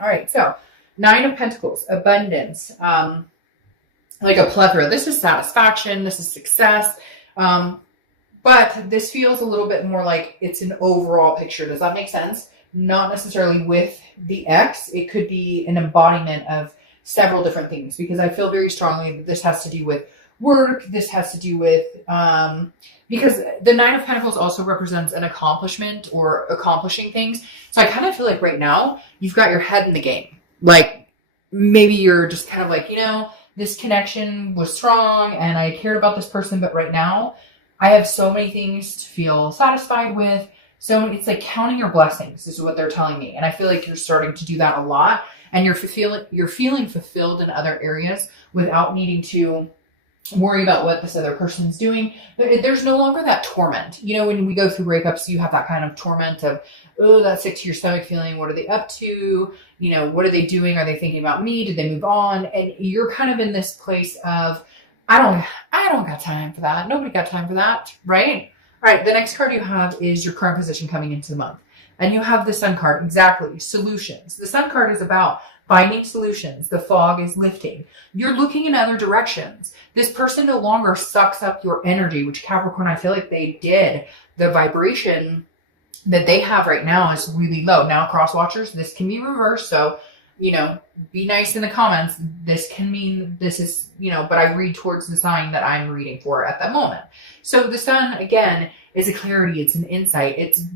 All right, so Nine of Pentacles, abundance, like a plethora. This is satisfaction. This is success. But this feels a little bit more like it's an overall picture. Does that make sense? Not necessarily with the X. It could be an embodiment of several different things, because I feel very strongly that this has to do with work. This has to do with, because the Nine of Pentacles also represents an accomplishment or accomplishing things. So I kind of feel like right now you've got your head in the game. Like maybe you're just kind of like, this connection was strong and I cared about this person, but right now I have so many things to feel satisfied with. So it's like counting your blessings. This is what they're telling me. And I feel like you're starting to do that a lot, and you're feeling fulfilled in other areas without needing to worry about what this other person's doing. There's no longer that torment. When we go through breakups, you have that kind of torment of, oh, that sick to your stomach feeling. What are they up to? What are they doing? Are they thinking about me? Did they move on? And you're kind of in this place of, I don't got time for that. Nobody got time for that, right? All right, the next card you have is your current position coming into the month. And you have the Sun card, exactly, solutions. The Sun card is about finding solutions. The fog is lifting. You're looking in other directions. This person no longer sucks up your energy, which Capricorn, I feel like they did. The vibration that they have right now is really low. Now, cross watchers, this can be reversed. So, be nice in the comments. This can mean this is, but I read towards the sign that I'm reading for at that moment. So the Sun, again, is a clarity. It's an insight.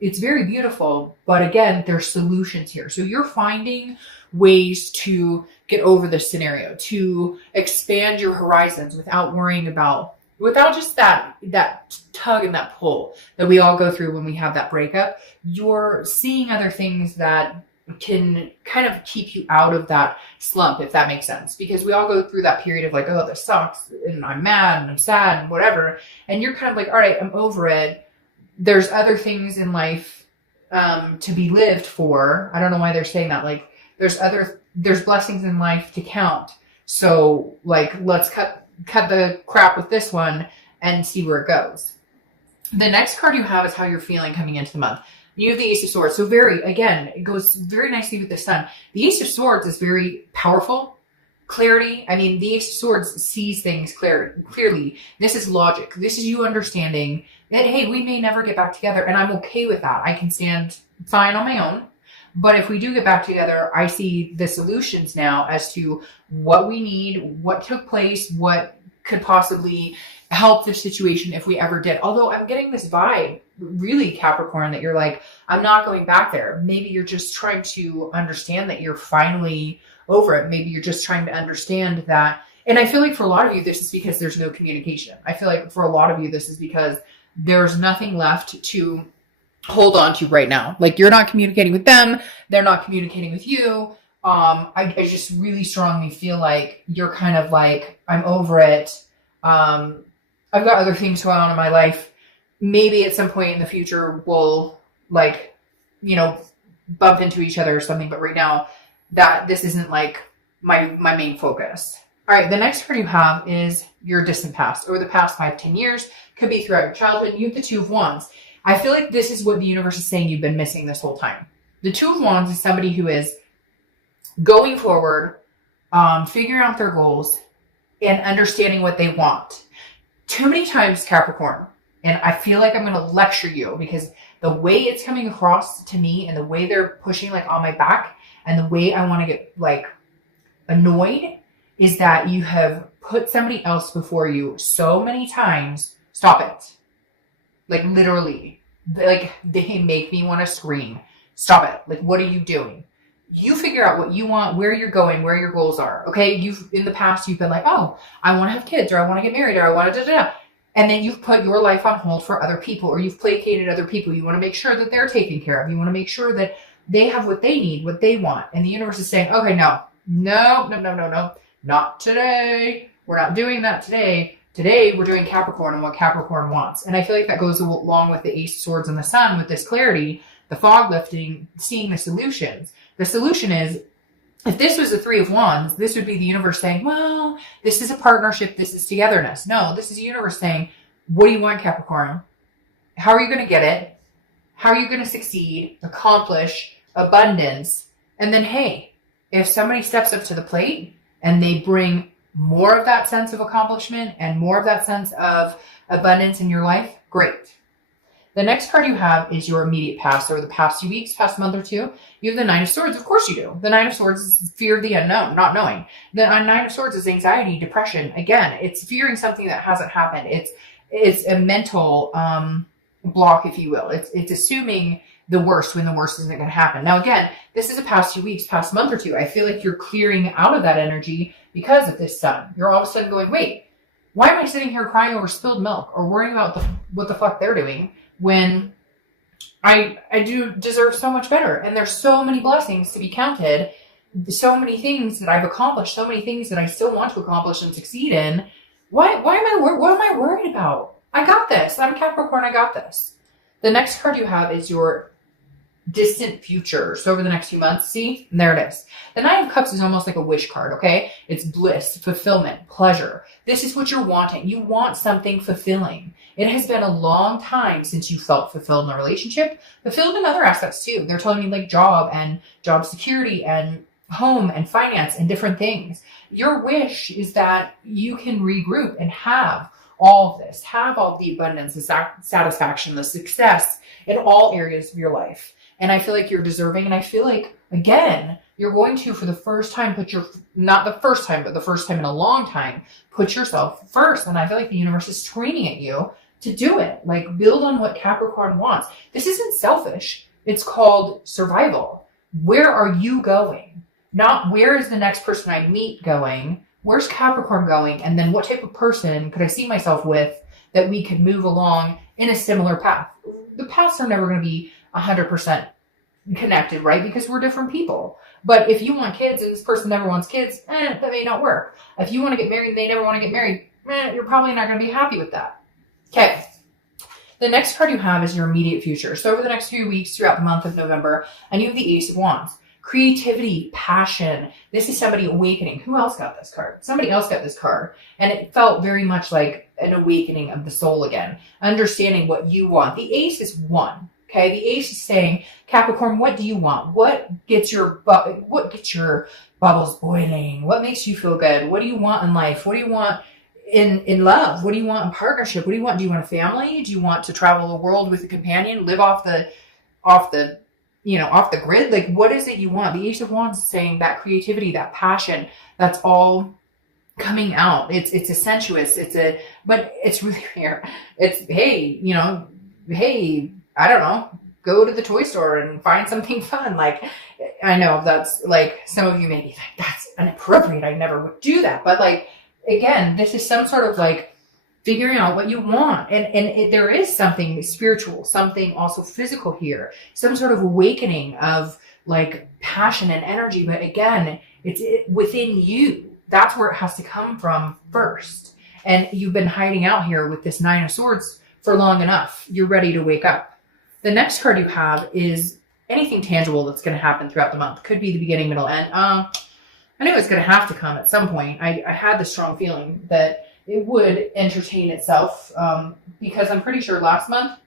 It's very beautiful. But again, there's solutions here. So you're finding ways to get over this scenario, to expand your horizons without worrying about, without just that tug and that pull that we all go through when we have that breakup. You're seeing other things that can kind of keep you out of that slump, if that makes sense. Because we all go through that period of like, oh, this sucks, and I'm mad and I'm sad and whatever. And you're kind of like, all right, I'm over it. There's other things in life to be lived for. I don't know why they're saying that. Like there's blessings in life to count. So like, let's cut the crap with this one and see where it goes. The next card you have is how you're feeling coming into the month. You have the Ace of Swords. So it goes very nicely with the Sun. The Ace of Swords is very powerful. Clarity. I mean, the Ace of Swords sees things clearly. This is logic. This is you understanding that, hey, we may never get back together, and I'm okay with that. I can stand fine on my own. But if we do get back together, I see the solutions now as to what we need, what took place, what could possibly help the situation if we ever did. Although I'm getting this vibe, really, Capricorn, that you're like, I'm not going back there. Maybe you're just trying to understand that you're finally over it. Maybe you're just trying to understand that. And I feel like for a lot of you, this is because there's no communication. I feel like for a lot of you, this is because there's nothing left to hold on to right now. Like you're not communicating with them. They're not communicating with you. I just really strongly feel like you're kind of like, I'm over it. I've got other things going on in my life. Maybe at some point in the future we'll bump into each other or something. But right now that this isn't like my main focus. All right. The next card you have is your distant past, over the past 5-10 years, could be throughout your childhood. You have the Two of Wands. I feel like this is what the universe is saying you've been missing this whole time. The Two of Wands is somebody who is going forward, figuring out their goals and understanding what they want. Too many times, Capricorn, and I feel like I'm going to lecture you because the way it's coming across to me and the way they're pushing like on my back and the way I want to get like annoyed is that you have put somebody else before you so many times. Stop it. Like literally, like they make me want to scream. Stop it. Like, what are you doing? You figure out what you want, where you're going, where your goals are. Okay. In the past, you've been like, oh, I want to have kids, or I want to get married, or I want to And then you've put your life on hold for other people, or you've placated other people. You want to make sure that they're taken care of. You want to make sure that they have what they need, what they want. And the universe is saying, okay, no, not today. We're not doing that today. Today, we're doing Capricorn and what Capricorn wants. And I feel like that goes along with the Ace of Swords and the Sun with this clarity, the fog lifting, seeing the solutions. The solution is, if this was the Three of Wands, this would be the universe saying, well, this is a partnership. This is togetherness. No, this is the universe saying, what do you want, Capricorn? How are you going to get it? How are you going to succeed, accomplish, abundance? And then, hey, if somebody steps up to the plate and they bring more of that sense of accomplishment and more of that sense of abundance in your life, great. The next card you have is your immediate past, or the past 2 weeks, past month or two. You have the Nine of Swords. Of course you do. The Nine of Swords is fear of the unknown, not knowing. The Nine of Swords is anxiety, depression. Again, it's fearing something that hasn't happened. It's a mental block, if you will. It's assuming the worst when the worst isn't going to happen. Now, again, this is a past 2 weeks, past month or two. I feel like you're clearing out of that energy because of this sun. You're all of a sudden going, wait, why am I sitting here crying over spilled milk or worrying about what the fuck they're doing when I do deserve so much better? And there's so many blessings to be counted, so many things that I've accomplished, so many things that I still want to accomplish and succeed in. What am I worried about? I got this. I'm Capricorn. I got this. The next card you have is your distant future. So over the next few months, see, and there it is. The Nine of Cups is almost like a wish card, okay? It's bliss, fulfillment, pleasure. This is what you're wanting. You want something fulfilling. It has been a long time since you felt fulfilled in a relationship, fulfilled in other aspects too. They're telling me like job and job security and home and finance and different things. Your wish is that you can regroup and have all of this, have all the abundance, the satisfaction, the success in all areas of your life. And I feel like you're deserving. And I feel like, again, you're going to, for the first time, not the first time, but the first time in a long time, put yourself first. And I feel like the universe is screaming at you to do it. Like, build on what Capricorn wants. This isn't selfish. It's called survival. Where are you going? Not where is the next person I meet going? Where's Capricorn going? And then what type of person could I see myself with that we could move along in a similar path? The paths are never going to be 100% connected, right? Because we're different people. But if you want kids and this person never wants kids, that may not work. If you want to get married and they never want to get married, you're probably not going to be happy with that. Okay. The next card you have is your immediate future. So over the next few weeks throughout the month of November, and you have the Ace of Wands. Creativity, passion. This is somebody awakening. Who else got this card? Somebody else got this card. And it felt very much like an awakening of the soul again. Understanding what you want. The Ace is one. Okay, the Ace is saying, Capricorn, what do you want? What gets your bubbles boiling? What makes you feel good? What do you want in life? What do you want in love? What do you want in partnership? What do you want? Do you want a family? Do you want to travel the world with a companion? Live off the grid? Like, what is it you want? The Ace of Wands is saying that creativity, that passion, that's all coming out. It's a sensuous. But it's really rare. It's, hey, I don't know, go to the toy store and find something fun. Like, I know that's like, some of you may be like, that's inappropriate. I never would do that. But like, again, this is some sort of like figuring out what you want. And there is something spiritual, something also physical here, some sort of awakening of like passion and energy. But again, it's within you. That's where it has to come from first. And you've been hiding out here with this Nine of Swords for long enough. You're ready to wake up. The next card you have is anything tangible that's going to happen throughout the month. Could be the beginning, middle, end. I knew it was going to have to come at some point. I had the strong feeling that it would entertain itself because I'm pretty sure last month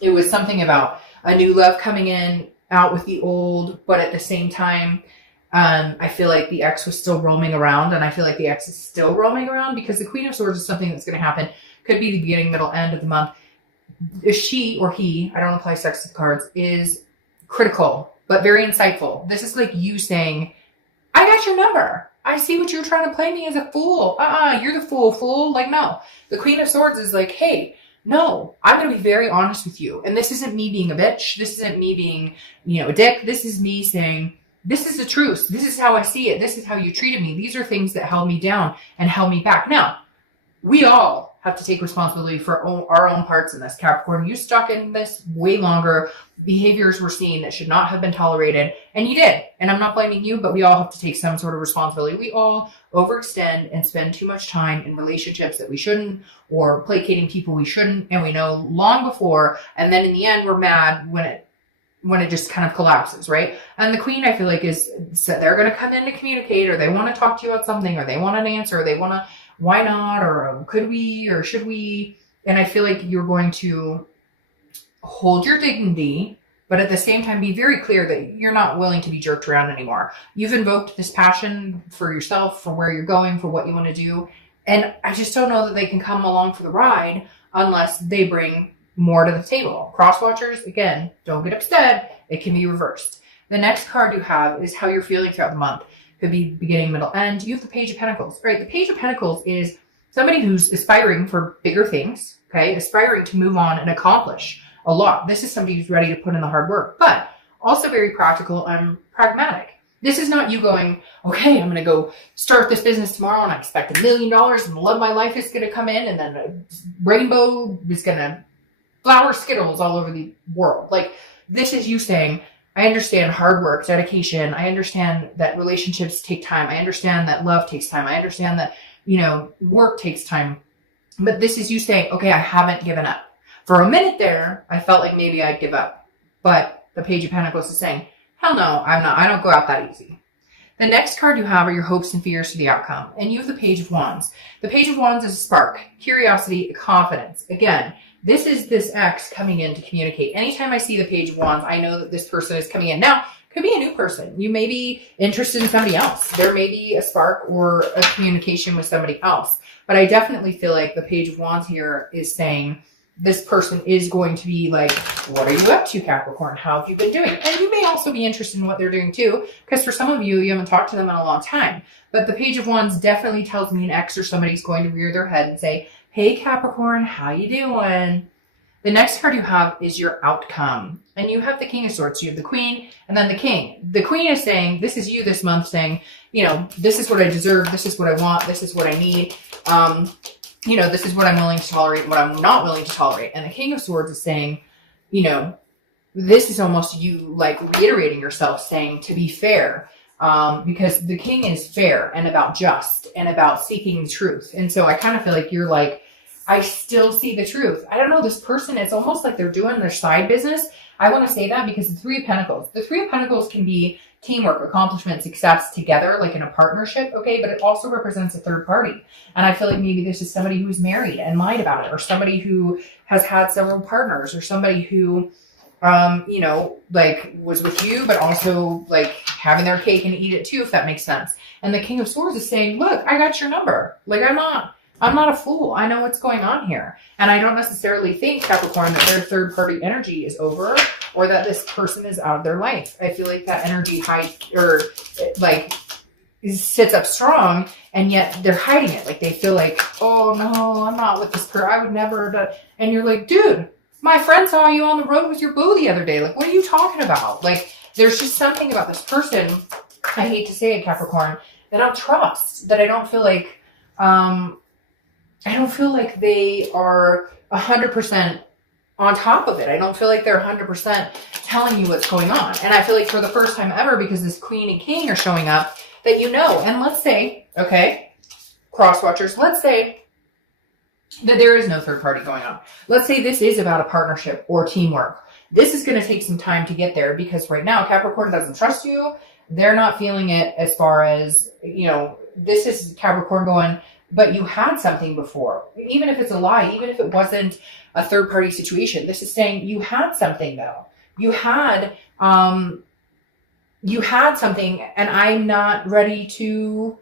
it was something about a new love coming in, out with the old, but at the same time, I feel like the ex was still roaming around, and I feel like the ex is still roaming around because the Queen of Swords is something that's going to happen. Could be the beginning, middle, end of the month. She or he, I don't apply sex to the cards, is critical, but very insightful. This is like you saying, I got your number. I see what you're trying to play me as a fool. You're the fool. Like, no. The Queen of Swords is like, hey, no, I'm going to be very honest with you. And this isn't me being a bitch. This isn't me being, a dick. This is me saying, this is the truth. This is how I see it. This is how you treated me. These are things that held me down and held me back. Now, we all have to take responsibility for our own parts in this. Capricorn, you stuck in this way longer. Behaviors were seen that should not have been tolerated, and you did. And I'm not blaming you, but we all have to take some sort of responsibility. We all overextend and spend too much time in relationships that we shouldn't, or placating people we shouldn't, and we know long before, and then in the end we're mad when it just kind of collapses, right? And the Queen, I feel like, they're going to come in to communicate, or they want to talk to you about something, or they want an answer, or they want to, why not, or could we, or should we? And I feel like you're going to hold your dignity, But at the same time, be very clear that you're not willing to be jerked around anymore. You've invoked this passion for yourself, for where you're going, for what you want to do. And I just don't know that they can come along for the ride unless they bring more to the table. Crosswatchers, again, don't get upset. It can be reversed. The next card you have is how you're feeling throughout the month. Could be beginning, middle, end. You have the Page of Pentacles, right? The Page of Pentacles is somebody who's aspiring for bigger things, okay? Aspiring to move on and accomplish a lot. This is somebody who's ready to put in the hard work, but also very practical and pragmatic. This is not you going, okay, I'm going to go start this business tomorrow and I expect $1 million and the love of my life is going to come in and then a rainbow is going to flower Skittles all over the world. Like, this is you saying, I understand hard work, dedication. I understand that relationships take time. I understand that love takes time. I understand that, work takes time. But this is you saying, okay, I haven't given up. For a minute there, I felt like maybe I'd give up. But the Page of Pentacles is saying, hell no, I'm not. I don't go out that easy. The next card you have are your hopes and fears for the outcome. And you have the Page of Wands. The Page of Wands is a spark, curiosity, confidence. Again, this is this X coming in to communicate. Anytime I see the Page of Wands, I know that this person is coming in. Now, it could be a new person. You may be interested in somebody else. There may be a spark or a communication with somebody else. But I definitely feel like the Page of Wands here is saying this person is going to be like, what are you up to, Capricorn? How have you been doing? And you may also be interested in what they're doing too, because for some of you, you haven't talked to them in a long time. But the Page of Wands definitely tells me an X or somebody's going to rear their head and say, hey, Capricorn, how you doing? The next card you have is your outcome. And you have the King of Swords. You have the Queen and then the King. The Queen is saying, this is you this month saying, this is what I deserve. This is what I want. This is what I need. This is what I'm willing to tolerate, what I'm not willing to tolerate. And the King of Swords is saying, this is almost you like reiterating yourself saying to be fair. Because the King is fair and about just and about seeking truth. And so I kind of feel like you're like, I still see the truth. I don't know, this person, it's almost like they're doing their side business. I want to say that because the Three of Pentacles. The Three of Pentacles can be teamwork, accomplishment, success together, like in a partnership, okay? But it also represents a third party. And I feel like maybe this is somebody who's married and lied about it, or somebody who has had several partners, or somebody who, was with you, but also like having their cake and eat it too, if that makes sense. And the King of Swords is saying, look, I got your number. Like, I'm not a fool. I know what's going on here. And I don't necessarily think, Capricorn, that their third party energy is over or that this person is out of their life. I feel like that energy sits up strong, and yet they're hiding it. Like, they feel like, oh no, I'm not with this person. I would never. And you're like, dude, my friend saw you on the road with your boo the other day. Like, what are you talking about? Like, there's just something about this person, I hate to say it, Capricorn, that I don't trust, that I don't feel like, they are 100% on top of it. I don't feel like they're 100% telling you what's going on. And I feel like for the first time ever, because this Queen and King are showing up, that and let's say, okay, crosswatchers, let's say that there is no third party going on. Let's say this is about a partnership or teamwork. This is going to take some time to get there, because right now Capricorn doesn't trust you. They're not feeling it as far as, this is Capricorn going, but you had something before. Even if it's a lie, even if it wasn't a third party situation, this is saying you had something though. You had something, and I'm not ready to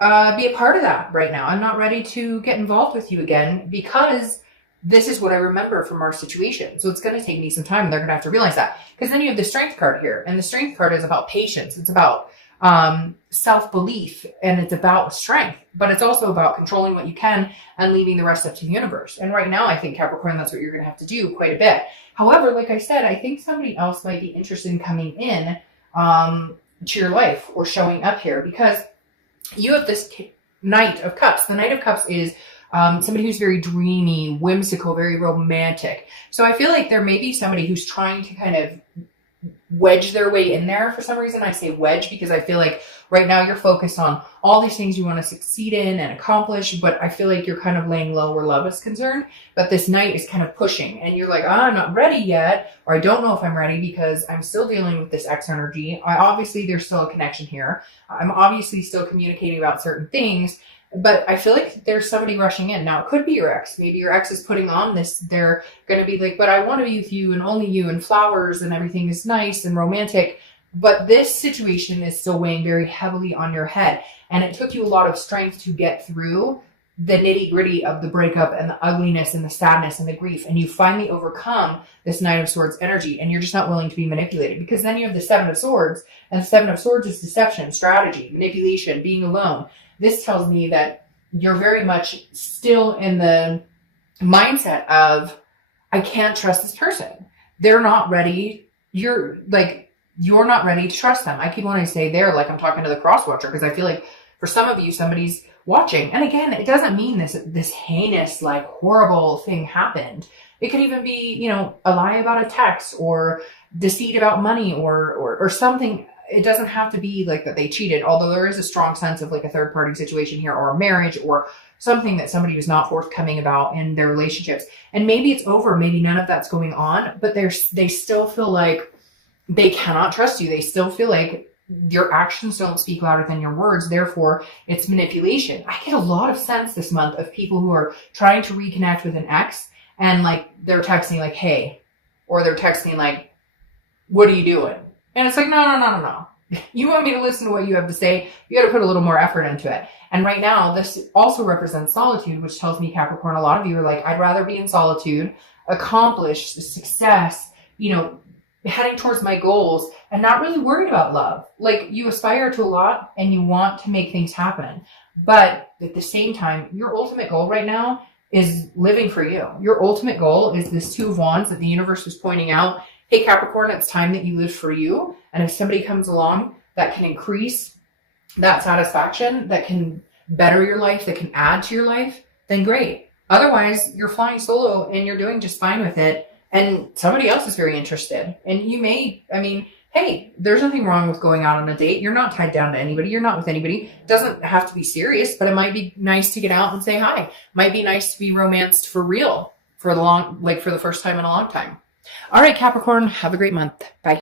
be a part of that right now. I'm not ready to get involved with you again, because this is what I remember from our situation. So it's going to take me some time, and they're going to have to realize that. Because then you have the Strength card here, and the Strength card is about patience. It's about self-belief, and it's about strength, but it's also about controlling what you can and leaving the rest up to the universe. And right now, I think, Capricorn, that's what you're going to have to do quite a bit. However, like I said, I think somebody else might be interested in coming in to your life or showing up here, because you have this Knight of Cups. The Knight of Cups is somebody who's very dreamy, whimsical, very romantic. So I feel like there may be somebody who's trying to kind of wedge their way in there. For some reason, I say wedge because I feel like right now you're focused on all these things you want to succeed in and accomplish, but I feel like you're kind of laying low where love is concerned. But this Knight is kind of pushing, and you're like, I'm not ready yet, or I don't know if I'm ready because I'm still dealing with this X energy. Obviously, there's still a connection here. I'm obviously still communicating about certain things, But I feel like there's somebody rushing in. Now, it could be your ex. Maybe your ex is putting on this. They're going to be like, but I want to be with you and only you and flowers and everything is nice and romantic. But this situation is still weighing very heavily on your head. And it took you a lot of strength to get through the nitty gritty of the breakup and the ugliness and the sadness and the grief. And you finally overcome this Knight of Swords energy, and you're just not willing to be manipulated, because then you have the Seven of Swords, and the Seven of Swords is deception, strategy, manipulation, being alone. This tells me that you're very much still in the mindset of, I can't trust this person. They're not ready. You're not ready to trust them. I keep wanting to say they're, like I'm talking to the cross watcher, because I feel like for some of you, somebody's watching. And again, it doesn't mean this heinous, like horrible thing happened. It could even be, you know, a lie about a text or deceit about money or something. It doesn't have to be like that they cheated, although there is a strong sense of like a third party situation here, or a marriage, or something that somebody was not forthcoming about in their relationships. And maybe it's over, maybe none of that's going on, but they still feel like they cannot trust you. They still feel like your actions don't speak louder than your words. Therefore, it's manipulation. I get a lot of sense this month of people who are trying to reconnect with an ex, and like they're texting like, hey, or they're texting like, what are you doing? And it's like, no. You want me to listen to what you have to say? You got to put a little more effort into it. And right now, this also represents solitude, which tells me, Capricorn, a lot of you are like, I'd rather be in solitude, accomplish success, you know, heading towards my goals, and not really worried about love. Like, you aspire to a lot and you want to make things happen. But at the same time, your ultimate goal right now is living for you. Your ultimate goal is this Two of Wands that the universe was pointing out. Hey, Capricorn, it's time that you live for you. And if somebody comes along that can increase that satisfaction, that can better your life, that can add to your life, then great. Otherwise, you're flying solo and you're doing just fine with it. And somebody else is very interested. And you may, I mean, hey, there's nothing wrong with going out on a date. You're not tied down to anybody. You're not with anybody. It doesn't have to be serious, but it might be nice to get out and say hi. Might be nice to be romanced for real for the first time in a long time. All right, Capricorn, have a great month. Bye.